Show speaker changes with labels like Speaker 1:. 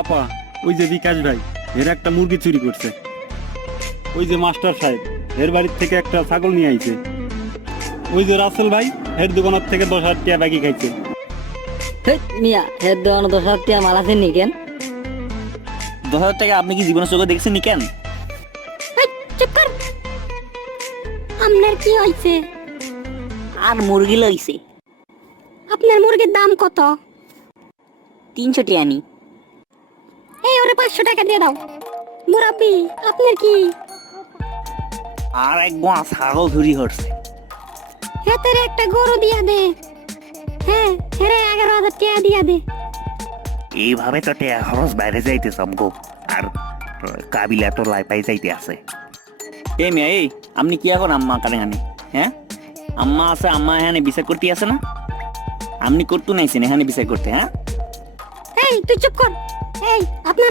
Speaker 1: আপা ওই যে বিকাশ ভাই এর একটা মুরগি চুরি করছে। ওই যে মাস্টার সাহেব এর বাড়ির থেকে একটা ছাগল নিয়ে আইছে। ওই যে রাসেল ভাই এর দোকানের থেকে দশ হাজার টাকা বাকি খাইছে।
Speaker 2: হেই, মিয়া হের দোকান দশ হাজার টাকা মাল আছে নি কেন?
Speaker 3: দশ হাজার টাকা আপনি কি জীবনের চোখে দেখছেন নি কেন?
Speaker 4: এই, চুপ কর। আপনার কি হয়েছে
Speaker 2: আর মুরগি লইছে।
Speaker 4: আপনার মুরগির দাম কত?
Speaker 2: তিনশো টাকা নি
Speaker 4: পাঁচশো টাকা দিয়ে দাও। মুরাব্বি আপনার কি?
Speaker 3: আর এক গোয়া ছাগল চুরি করছে
Speaker 4: হেতের একটা গরু দিয়া দে। হ্যাঁ হেরে এগারো হাজার টাকা দিয়া দে।
Speaker 3: এইভাবে তো টেয়া খরচ বাইরে যাইতে গো। আর কাবিলা তো লাই পাই যাইতে আছে। এই মেয়ে এই আপনি কি এখন আম্মা কানে কানে? হ্যাঁ? আম্মা আছে আম্মা এখানে বিচার করতে আছে না? আপনি করতে নাইছেন এখানে বিচার করতে হ্যাঁ?
Speaker 4: এই তুই চুপ কর। এই আপনার